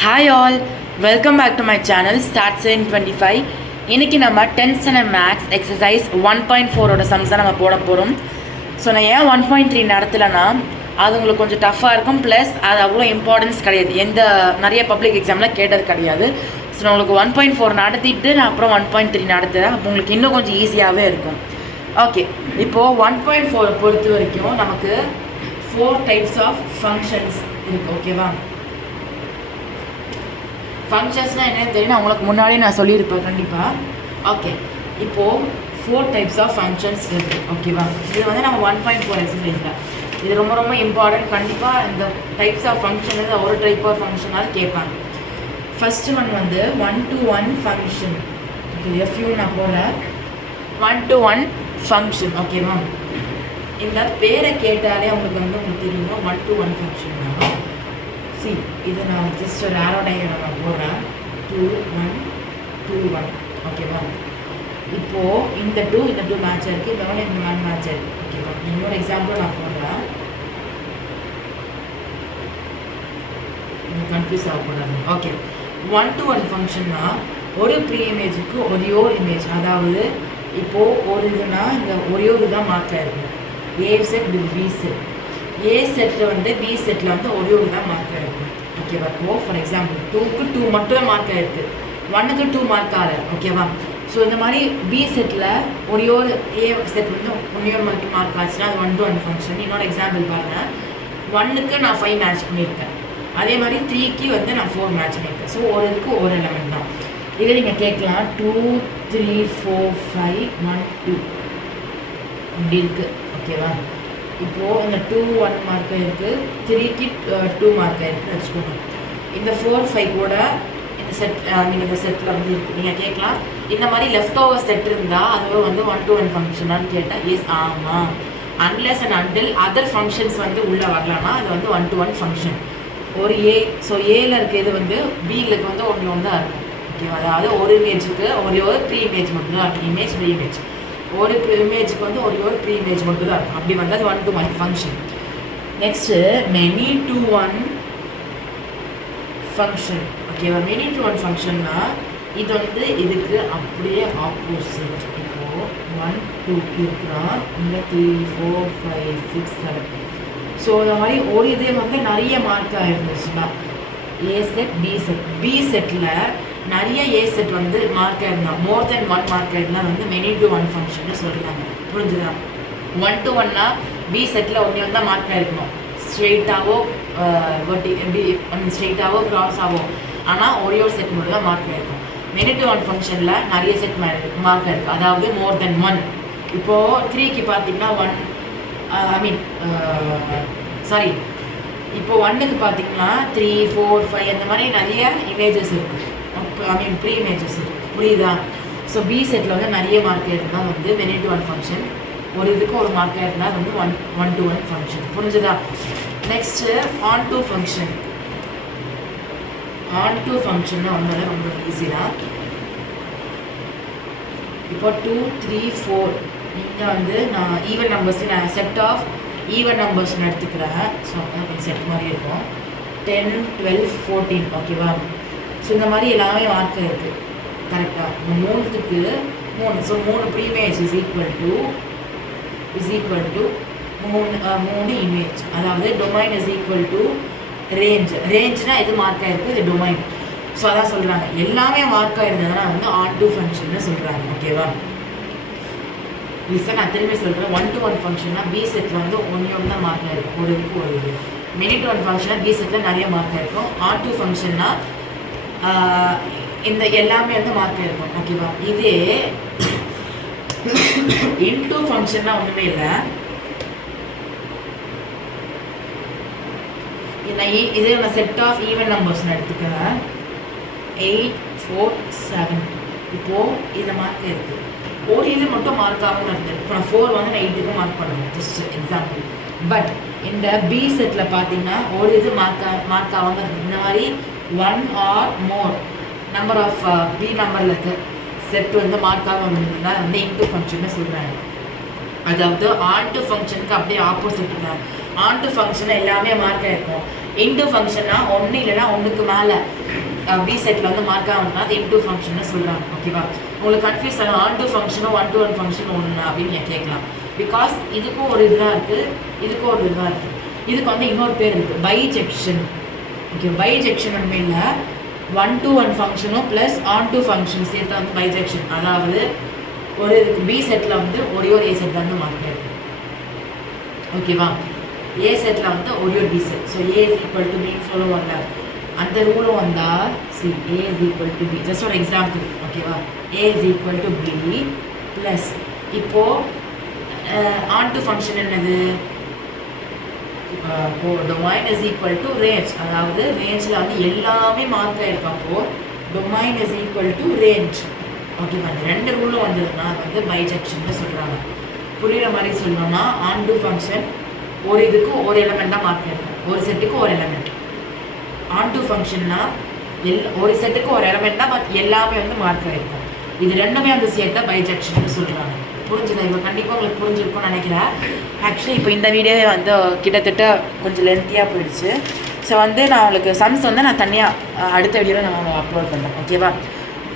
Hi all, welcome back to my channel Stats in 25. இன்னைக்கு நம்ம 10th standard maths exercise 1.4 sums நம்ம போட போகிறோம். ஸோ நான் ஏன் 1.3 நடத்தலைன்னா அது உங்களுக்கு கொஞ்சம் டஃப்பாக இருக்கும், ப்ளஸ் அது அவ்வளோ இம்பார்ட்டன்ஸ் கிடையாது, நிறைய பப்ளிக் எக்ஸாமில் கேட்டது கிடையாது. ஸோ நான் உங்களுக்கு 1.4 நடத்திட்டு நான் அப்புறம் 1.3 நடத்துகிறேன். அப்போ உங்களுக்கு இன்னும் கொஞ்சம் ஈஸியாகவே இருக்கும். ஓகே, இப்போது 1.4 பொறுத்த வரைக்கும் நமக்கு 4 டைப்ஸ் ஆஃப் ஃபங்க்ஷன்ஸ் இருக்குது. ஓகேவா? ஃபங்க்ஷன்ஸ்னால் என்னென்னு தெரியும், உங்களுக்கு முன்னாடி நான் சொல்லியிருப்பேன் கண்டிப்பாக. ஓகே, இப்போது 4 டைப்ஸ் ஆஃப் ஃபங்க்ஷன்ஸ் இருக்குது. ஓகேவா? இது வந்து நம்ம 1.4 எக்ஸசைஸில் இது ரொம்ப ரொம்ப இம்பார்ட்டன்ட். கண்டிப்பாக இந்த டைப்ஸ் ஆஃப் ஃபங்க்ஷன் ஒரு டைப் ஆஃப் ஃபங்க்ஷனாக கேட்பாங்க. ஃபஸ்ட்டு ஒன் வந்து 1-to-1 ஃபங்க்ஷன். ஓகே, எஃப்யூ நான் போடுறேன். 1-to-1 function. ஓகேவா? இந்த பேரை கேட்டாலே உங்களுக்கு தெரியும் 1-to-1 ஃபங்க்ஷன் தான். சி, இது நான் ஜஸ்ட் ஒரு ஆரோ டயக்ராம் நான் போடுறேன். 2-1-2-1. ஓகேவா? இப்போது இந்த 2 மேட்ச் இருக்குது, இந்த 1 மேட்ச் இருக்குது. ஓகேவா? இன்னொரு எக்ஸாம்பிள் நான் போடுறேன், கன்ஃபியூஸ் ஆகக்கூடாது. ஓகே, 1-to-1 ஃபங்க்ஷன்னா ஒரு ப்ரீ இமேஜுக்கு ஒரே ஒரு இமேஜ், அதாவது இப்போது ஒரு இதுனா இந்த ஒரே ஒரு தான் மார்க் ஆகிருக்கும். ஏ செட் பி செட், ஏ செட்டில் வந்து பி செட்டில் வந்து ஒரே ஒரு தான் மார்க் ஆகிருக்கும். ஓகேவா? இப்போது ஃபார் எக்ஸாம்பிள் 2க்கு 2 மட்டும் தான் மார்க் ஆகிருக்கு, 1க்கு 2 மார்க் ஆகலை. ஓகேவா? ஸோ இந்த மாதிரி பி செட்டில் ஒரே ஒரு ஏ செட் வந்து ஒன்றே மட்டும் மார்க் ஆச்சுன்னா அது 1-to-1 ஃபங்க்ஷன். இன்னொரு எக்ஸாம்பிள் பாருங்கள், 1க்கு நான் 5 மேட்ச் பண்ணியிருக்கேன், அதே மாதிரி 3க்கு வந்து நான் 4 மேட்ச் பண்ணியிருக்கேன். ஸோ ஒரு இதுக்கு ஒரு எலமெண்ட் தான். இதை நீங்கள் கேட்கலாம் 2 3 4 5 1 2 இப்படி இருக்குது. ஓகேவா? இப்போது இந்த 2 1 மார்க் இருக்குது, 3க்கு 2 மார்க் இருக்குன்னு வச்சுக்கோங்க. இந்த 4 5 கூட இந்த செட் நீங்கள் இந்த செட்டில் வந்து இருக்குது. நீங்கள் கேட்கலாம், இந்த மாதிரி லெஃப்ட் ஓவர் செட் இருந்தால் அது வந்து 1-to-1 ஃபங்க்ஷனான்னு கேட்டால் எஸ், ஆமாம். Unless and until other functions வந்து உள்ளே வரலான்னா அது வந்து 1-to-1 ஃபங்க்ஷன். ஒரு ஏ, ஸோ ஏல இருக்கிறது வந்து பிகளுக்கு வந்து ஒன்று தான் இருக்கும். ஓகேவா? அதாவது ஒரு இமேஜுக்கு ஒரே ஒரு ப்ரீ இமேஜ் மட்டும் தான் இருக்கும். இமேஜ் ப்ரீ இமேஜ், ஒரு இமேஜுக்கு வந்து ஒரு ப்ரீ இமேஜ் மட்டும் தான் இருக்கும். அப்படி வந்து அது 1-to-1 function. Next many-to-1 function. ஓகேவா? many-to-1 ஃபங்க்ஷன்னா இது வந்து இதுக்கு அப்படியே ஆப்போசிட். இப்போது 1 2 இருக்கிறான், இங்கே 3 4 5 6 7. ஸோ இந்த மாதிரி ஒரு இதே வந்து நிறைய மார்க் ஆகிருந்துச்சுன்னா ஏ செட் பி செட்டில் நிறைய ஏ செட் வந்து மார்க் ஆயிருந்தால் மோர் தென் 1 மார்க் ஆயிருந்தால் வந்து many-to-1 ஃபங்க்ஷன் சொல்கிறாங்க. புரிஞ்சுதா? 1-to-1னா பி செட்டில் ஒன்று தான் மார்க் ஆகிருக்கணும், ஸ்ட்ரெயிட்டாகவோ ஸ்ட்ரெயிட்டாகவோ க்ராஸாகவோ, ஆனால் ஒரே ஒரு செட் மட்டும் தான் மார்க் ஆகிருக்கும். many-to-1 ஃபங்க்ஷனில் நிறைய செட் மார்க் ஆகிருக்கு, அதாவது மோர் தென் 1. இப்போது 3க்கு பார்த்தீங்கன்னா 1 சாரி, இப்போ 1க்கு பார்த்தீங்கன்னா 3 4 5 அந்த மாதிரி நிறைய இமேஜஸ் இருக்குது, ப்ரீ இமேஜஸ் இருக்குது. புரியுதா? ஸோ பி செட்டில் வந்து நிறைய மார்க் இருந்தால் வந்து many-to-1 ஃபங்க்ஷன், ஒரு இதுக்கு ஒரு மார்க் இருந்தால் வந்து 1-to-1 ஃபங்க்ஷன். புரிஞ்சுதா? Next on-to function. on-to ஃபங்க்ஷன்னா ஒன்றும் ரொம்ப ஈஸி தான். இப்போ 2 3 4 இங்கே வந்து நான் ஈவன் நம்பர்ஸ், நான் செட் ஆஃப் ஈவன் நம்பர்ஸ்னு எடுத்துக்கிறேன். ஸோ அப்போ செட் மாதிரி இருக்கும் 10 12 14. ஓகேவா? ஸோ இந்த மாதிரி எல்லாமே மார்க் இருக்குது. கரெக்டாக? இந்த 3க்கு 3, so 3 preimage is equal to 3 image, அதாவது டொமைன் இஸ் ஈக்குவல் டு ரேஞ்ச்னால் இது மார்க் ஆகிருக்கு, இது டொமைன். ஸோ அதான் சொல்கிறாங்க, எல்லாமே மார்க் ஆகிருந்ததுன்னா வந்து on-to ஃபங்க்ஷன்னு சொல்கிறாங்க. ஓகேவா? லிசன், நான் திரும்பி சொல்கிறேன். 1-to-1 ஃபங்க்ஷன்னா பி செட்டில் வந்து ஒன்று தான் மார்க் ஆகிருக்கும், ஒரு இதுக்கு ஒரு இது. many-to-1 ஃபங்க்ஷனாக பி செட்டில் நிறைய மார்க் ஆகிருக்கும். on-to ஃபங்க்ஷன்னா இந்த எல்லாமே வந்து மார்க் ஆகிருக்கும். ஓகேவா? இதே into ஃபங்க்ஷன்னா ஒன்றுமே இல்லை. இதே நான் செட் ஆஃப் ஈவன் நம்பர்ஸ்னு எடுத்துக்கிறேன் 8 4 7. இப்போது இதில் மார்க் இருக்குது, ஒரு இது மட்டும் மார்க் ஆகாமல் இருந்தது. இப்போ நான் 4 வந்து நான் 8க்கு மார்க் பண்ணுவேன், ஜஸ்ட் எக்ஸாம்பிள். பட் இந்த பி செட்டில் பார்த்தீங்கன்னா ஒரு இது மார்க் ஆகாமல் இருக்குது. இந்த மாதிரி 1 or more number of P நம்பரில் இருக்க செட் வந்து மார்க் ஆகாமல் இருந்ததுன்னா வந்து into ஃபங்க்ஷன்னு சொல்கிறாங்க. அதாவது on-to ஃபங்க்ஷனுக்கு அப்படியே ஆப்போசிட் தான். on-to ஃபங்க்ஷன் எல்லாமே மார்க் ஆகிருக்கும், இன்டூ ஃபங்க்ஷன்னா ஒன்று இல்லைன்னா ஒன்றுக்கு மேலே பி செட்டில் வந்து மார்க் ஆகணும்னா அது இன்டூ ஃபங்க்ஷன்னு சொல்கிறாங்க. ஓகேவா? உங்களுக்கு கன்ஃபியூஸ் ஆகலாம் ஆன் டூ ஃபங்க்ஷனும் 1-to-1 ஃபங்க்ஷன் ஒன்று அப்படின்னு நீங்கள் கேட்கலாம். பிகாஸ் இதுக்கும் ஒரு இதுதான் இருக்குது, இதுக்கும் ஒரு இதுதான் இருக்குது. இதுக்கு வந்து இன்னொரு பேர் இருக்குது, பைஜெக்ஷன். ஓகே, பைஜெக்ஷன் வந்து இல்லை 1-to-1 ஃபங்க்ஷனும் ப்ளஸ் ஆன்-டூ ஃபங்க்ஷன் சேர்த்து வந்து பைஜெக்ஷன். அதாவது ஒரு இதுக்கு பி செட்டில் வந்து ஒரே ஒரு ஏ செட் வந்து மார்க் ஆகிருக்கு. ஓகேவா? ஏ செட்டில் வந்து ஒரே ஒரு B set. So A is equal to பின்னு சொல்லுவாங்க. அந்த ரூலும் வந்தால் C A is equal to B. Just ஒரு எக்ஸாம்பிள். ஓகேவா? A is equal to B plus இப்போது ஆன்-டூ ஃபங்க்ஷன் என்னது? Domain is equal to range. அதாவது ரேஞ்சில் வந்து எல்லாமே மார்க் ஆகிருக்கப்போ domain is equal to range. ஓகேவா? அந்த ரெண்டு ரூலும் வந்ததுன்னா அது வந்து பைஜெக்ஷன்னு சொல்கிறாங்க. புரிகிற மாதிரி சொல்லணும்னா ஆன்-டூ ஃபங்க்ஷன் ஒரு இதுக்கு ஒரு எலமெண்ட் தான் மார்க் ஆகிருக்கும், ஒரு செட்டுக்கு ஒரு எலமெண்ட். ஆன்-டூ ஃபங்க்ஷன்னா ஒரு செட்டுக்கு ஒரு எலமெண்ட் தான், பட் எல்லாமே வந்து மார்க் ஆகிருக்கும். இது ரெண்டுமே அந்த சேர்த்தா பைஜெக்ஷன்னு சொல்கிறாங்க. புரிஞ்சுதா? இப்போ கண்டிப்பாக உங்களுக்கு புரிஞ்சிருக்கும்னு நினைக்கிறேன். ஆக்சுவலி இப்போ இந்த வீடியோவே வந்து கிட்டத்தட்ட கொஞ்சம் லென்த்தியாக போயிடுச்சு. ஸோ வந்து நான் உங்களுக்கு சம்ஸ் வந்து நான் தனியாக அடுத்த வீடியோவில் நான் அப்லோட் பண்ணுறேன். ஓகேவா?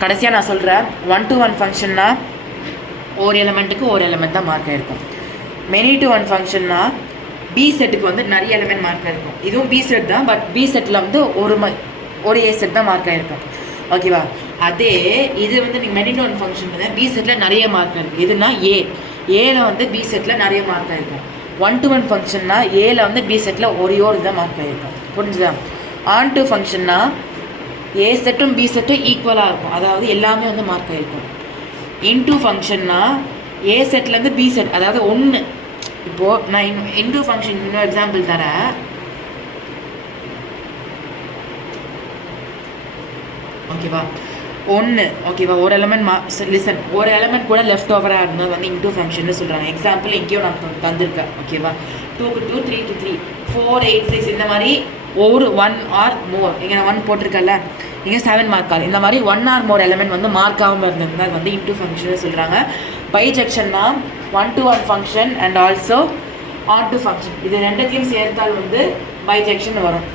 கடைசியாக நான் சொல்கிறேன், 1-to-1 ஃபங்க்ஷன்னா ஒரு எலமெண்ட்டுக்கு ஒரு எலமெண்ட் தான் மார்க் ஆகிருக்கும். மெனி-to-1 ஃபங்க்ஷன்னா பி செட்டுக்கு வந்து நிறைய எலமெண்ட் மார்க் ஆகிருக்கும். இதுவும் பி செட் தான், பட் பி செட்டில் வந்து ஒரு ஏ செட் தான் மார்க் ஆகிருக்கும். ஓகேவா? அதே இது வந்து நீங்கள் மெனி-to-1 ஃபங்க்ஷன் வந்து பி செட்டில் நிறைய மார்க் ஆகிருக்கும். இதுனா ஏல வந்து பி செட்டில் நிறைய மார்க் ஆகிருக்கும். 1-to-1 ஃபங்க்ஷன்னா ஏல வந்து பி செட்டில் ஒரே ஒரு இதான் மார்க் ஆகிருக்கும். புரிஞ்சுதா? ஆன்-டூ ஃபங்க்ஷன்னா ஏ செட்டும் பி செட்டும் ஈக்குவலாக இருக்கும், அதாவது எல்லாமே வந்து மார்க் ஆகிருக்கும். இன்டூ ஃபங்க்ஷன்னா ஏ செட்லேருந்து பி செட், அதாவது ஒன்று. இப்போது நான் இன்டூ ஃபங்க்ஷன் இன்னொரு எக்ஸாம்பிள் தரேன். ஓகேவா? ஒன்று. ஓகேவா? ஒரு எலமெண்ட் லிசன், ஒரு எலமெண்ட் கூட லெஃப்ட் ஓவராக இருந்தால் வந்து இன்டூ ஃபங்க்ஷன்னு சொல்கிறாங்க. எக்ஸாம்பிள் எங்கேயோ நான் தந்திருக்கேன். ஓகேவா? 2க்கு 2, 3க்கு 3, 4, 8, 6 இந்த மாதிரி ஒரு 1 ஆர் மோர். இங்கே நான் 1 போட்டிருக்கல, இங்கே 7 மார்க் ஆகுது. இந்த மாதிரி 1 ஆர் மோர் எலமெண்ட் வந்து மார்க் ஆகாமல் இருந்திருந்தால் அது வந்து இன்டூ ஃபங்க்ஷன்னு சொல்கிறாங்க. பைஜெக்ஷன்னா 1-to-1 function and also on-two function, இது ரெண்டுத்தையும் சேர்த்தால் வந்து பைஜெக்ஷன் வரும்.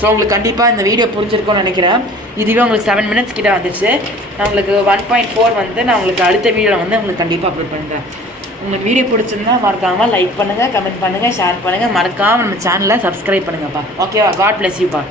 ஸோ உங்களுக்கு கண்டிப்பாக இந்த வீடியோ புரிஞ்சிருக்கும்னு நினைக்கிறேன். இதுவே உங்களுக்கு 7 minutes கிட்ட வந்துச்சு. நான் உங்களுக்கு 1.4 வந்து நான் உங்களுக்கு அடுத்த வீடியோவில் வந்து உங்களுக்கு கண்டிப்பாக அப்லோட் பண்ணுறேன். உங்களுக்கு வீடியோ பிடிச்சிருந்தா மறக்காமல் லைக் பண்ணுங்கள், கமெண்ட் பண்ணுங்கள், ஷேர் பண்ணுங்கள். மறக்காமல் நம்ம சேனலை சப்ஸ்கிரைப் பண்ணுங்கப்பா. ஓகேவா? God bless யூப்பா.